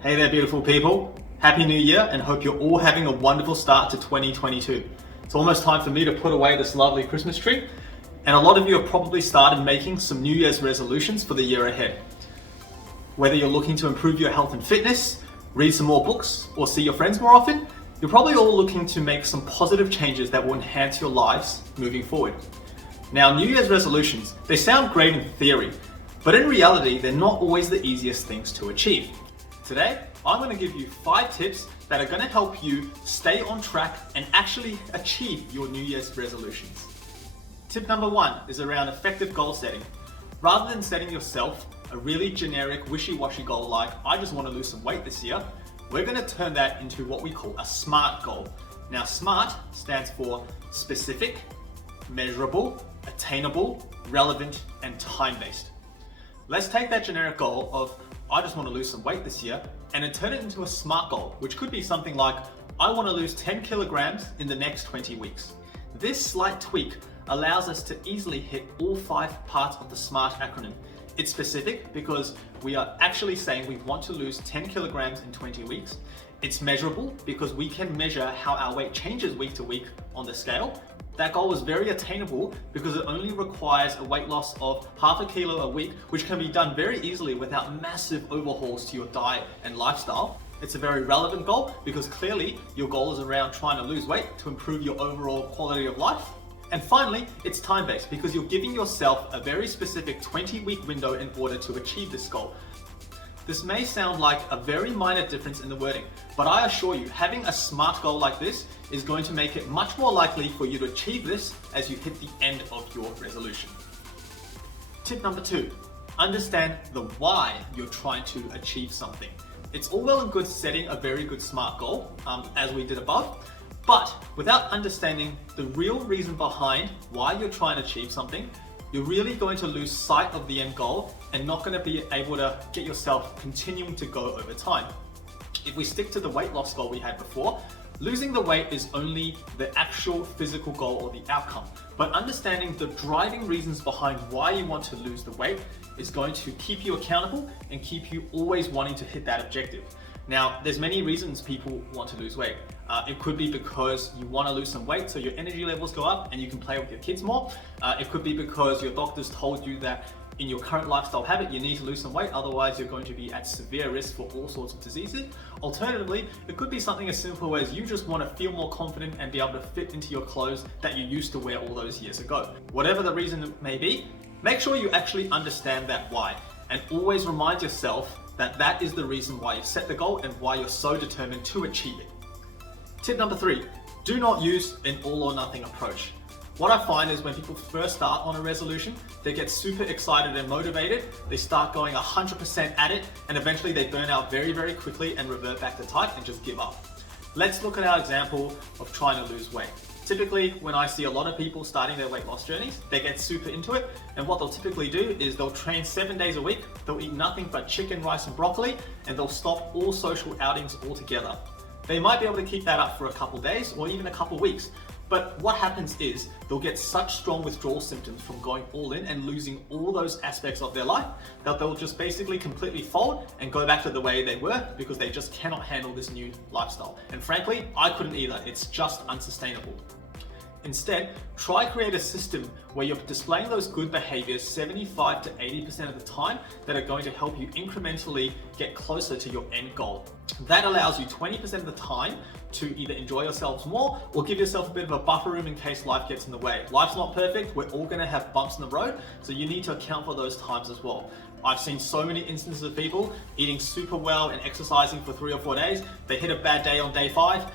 Hey there, beautiful people. Happy New Year, and hope you're all having a wonderful start to 2022. It's almost time for me to put away this lovely Christmas tree, and a lot of you have probably started making some New Year's resolutions for the year ahead. Whether you're looking to improve your health and fitness, read some more books, or see your friends more often, you're probably all looking to make some positive changes that will enhance your lives moving forward. Now, New Year's resolutions, they sound great in theory, but in reality, they're not always the easiest things to achieve. Today, I'm going to give you 5 tips that are going to help you stay on track and actually achieve your New Year's resolutions. Tip number 1 is around effective goal setting. Rather than setting yourself a really generic, wishy-washy goal like, I just want to lose some weight this year, we're going to turn that into what we call a SMART goal. Now, SMART stands for specific, measurable, attainable, relevant, and time-based. Let's take that generic goal of I just want to lose some weight this year and then turn it into a SMART goal, which could be something like I want to lose 10 kilograms in the next 20 weeks. This slight tweak allows us to easily hit all 5 parts of the SMART acronym. It's specific because we are actually saying we want to lose 10 kilograms in 20 weeks. It's measurable because we can measure how our weight changes week to week on the scale. That goal is very attainable because it only requires a weight loss of half a kilo a week, which can be done very easily without massive overhauls to your diet and lifestyle. It's a very relevant goal because clearly your goal is around trying to lose weight to improve your overall quality of life. And finally, it's time-based because you're giving yourself a very specific 20-week window in order to achieve this goal. This may sound like a very minor difference in the wording, but I assure you, having a SMART goal like this is going to make it much more likely for you to achieve this as you hit the end of your resolution. Tip number 2, understand the why you're trying to achieve something. It's all well and good setting a very good SMART goal, as we did above, but without understanding the real reason behind why you're trying to achieve something, you're really going to lose sight of the end goal and not going to be able to get yourself continuing to go over time. If we stick to the weight loss goal we had before, losing the weight is only the actual physical goal or the outcome. But understanding the driving reasons behind why you want to lose the weight is going to keep you accountable and keep you always wanting to hit that objective. Now, there's many reasons people want to lose weight. It could be because you want to lose some weight so your energy levels go up and you can play with your kids more. It could be because your doctors told you that in your current lifestyle habit, you need to lose some weight, otherwise you're going to be at severe risk for all sorts of diseases. Alternatively, it could be something as simple as you just want to feel more confident and be able to fit into your clothes that you used to wear all those years ago. Whatever the reason may be, make sure you actually understand that why, and always remind yourself that that is the reason why you set the goal and why you're so determined to achieve it. Tip number 3, do not use an all or nothing approach. What I find is when people first start on a resolution, they get super excited and motivated, they start going 100% at it, and eventually they burn out very, very quickly and revert back to type and just give up. Let's look at our example of trying to lose weight. Typically, when I see a lot of people starting their weight loss journeys, they get super into it, and what they'll typically do is they'll train 7 days a week, they'll eat nothing but chicken, rice, and broccoli, and they'll stop all social outings altogether. They might be able to keep that up for a couple days or even a couple weeks, but what happens is they'll get such strong withdrawal symptoms from going all in and losing all those aspects of their life that they'll just basically completely fold and go back to the way they were because they just cannot handle this new lifestyle. And frankly, I couldn't either. It's just unsustainable. Instead, try create a system where you're displaying those good behaviors 75 to 80% of the time that are going to help you incrementally get closer to your end goal. That allows you 20% of the time to either enjoy yourselves more or give yourself a bit of a buffer room in case life gets in the way. Life's not perfect, we're all gonna have bumps in the road, so you need to account for those times as well. I've seen so many instances of people eating super well and exercising for 3 or 4 days. They hit a bad day on day 5,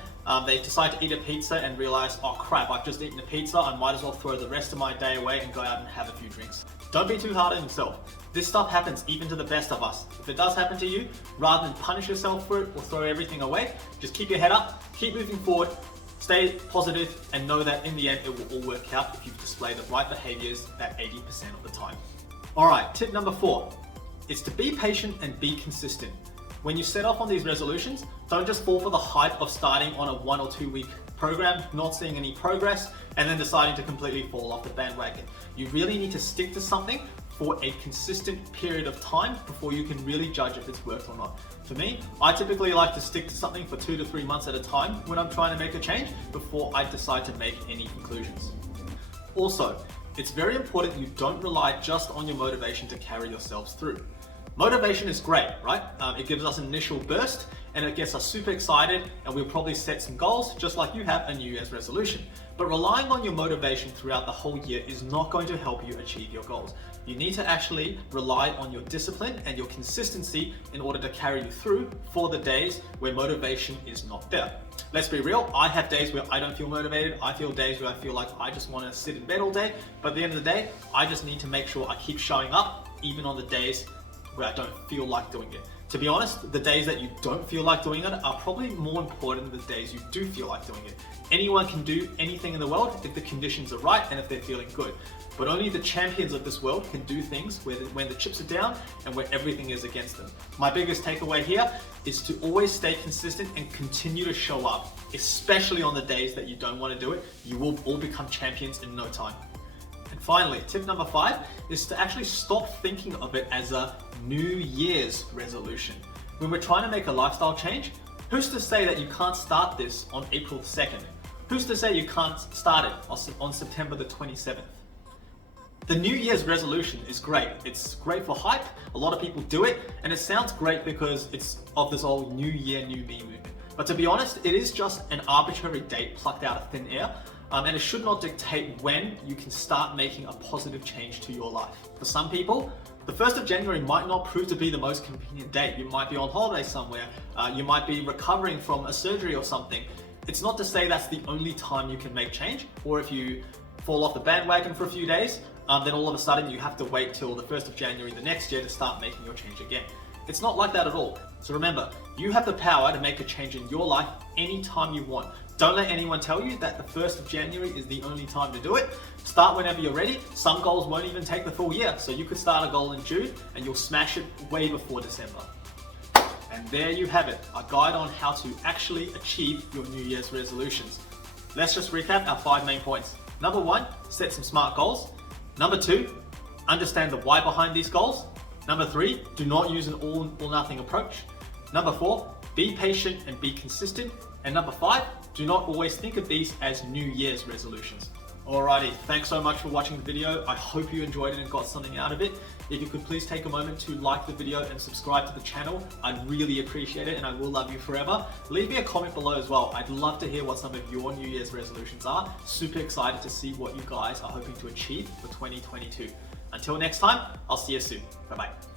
they decide to eat a pizza and realize, oh crap, I've just eaten a pizza, I might as well throw the rest of my day away and go out and have a few drinks. Don't be too hard on yourself. This stuff happens even to the best of us. If it does happen to you, rather than punish yourself for it or throw everything away, just keep your head up, keep moving forward, stay positive, and know that in the end, it will all work out if you display the right behaviors that 80% of the time. All right, tip number 4 is to be patient and be consistent. When you set off on these resolutions, don't just fall for the hype of starting on a 1 or 2 week program, not seeing any progress, and then deciding to completely fall off the bandwagon. You really need to stick to something for a consistent period of time before you can really judge if it's worked or not. For me, I typically like to stick to something for 2 to 3 months at a time when I'm trying to make a change before I decide to make any conclusions. Also, it's very important you don't rely just on your motivation to carry yourselves through. Motivation is great, right? It gives us an initial burst and it gets us super excited, and we'll probably set some goals just like you have a New Year's resolution. But relying on your motivation throughout the whole year is not going to help you achieve your goals. You need to actually rely on your discipline and your consistency in order to carry you through for the days where motivation is not there. Let's be real, I have days where I don't feel motivated. I feel days where I feel like I just want to sit in bed all day. But at the end of the day, I just need to make sure I keep showing up even on the days where I don't feel like doing it. To be honest, the days that you don't feel like doing it are probably more important than the days you do feel like doing it. Anyone can do anything in the world if the conditions are right and if they're feeling good. But only the champions of this world can do things when the chips are down and where everything is against them. My biggest takeaway here is to always stay consistent and continue to show up, especially on the days that you don't want to do it. You will all become champions in no time. And finally, tip number 5 is to actually stop thinking of it as a New Year's resolution. When we're trying to make a lifestyle change, who's to say that you can't start this on April 2nd? Who's to say you can't start it on September the 27th? The New Year's resolution is great. It's great for hype. A lot of people do it, and it sounds great because it's of this old New Year, New Me movement. But to be honest, it is just an arbitrary date plucked out of thin air. And it should not dictate when you can start making a positive change to your life. For some people, the 1st of January might not prove to be the most convenient date. You might be on holiday somewhere. You might be recovering from a surgery or something. It's not to say that's the only time you can make change, or if you fall off the bandwagon for a few days, then all of a sudden you have to wait till the 1st of January the next year to start making your change again. It's not like that at all. So remember, you have the power to make a change in your life anytime you want. Don't let anyone tell you that the 1st of January is the only time to do it. Start whenever you're ready. Some goals won't even take the full year. So you could start a goal in June and you'll smash it way before December. And there you have it, a guide on how to actually achieve your New Year's resolutions. Let's just recap our 5 main points. Number 1, set some smart goals. Number 2, understand the why behind these goals. Number 3, do not use an all or nothing approach. Number 4, be patient and be consistent. And number 5, do not always think of these as New Year's resolutions. Alrighty, thanks so much for watching the video. I hope you enjoyed it and got something out of it. If you could please take a moment to like the video and subscribe to the channel, I'd really appreciate it, and I will love you forever. Leave me a comment below as well. I'd love to hear what some of your New Year's resolutions are. Super excited to see what you guys are hoping to achieve for 2022. Until next time, I'll see you soon. Bye bye.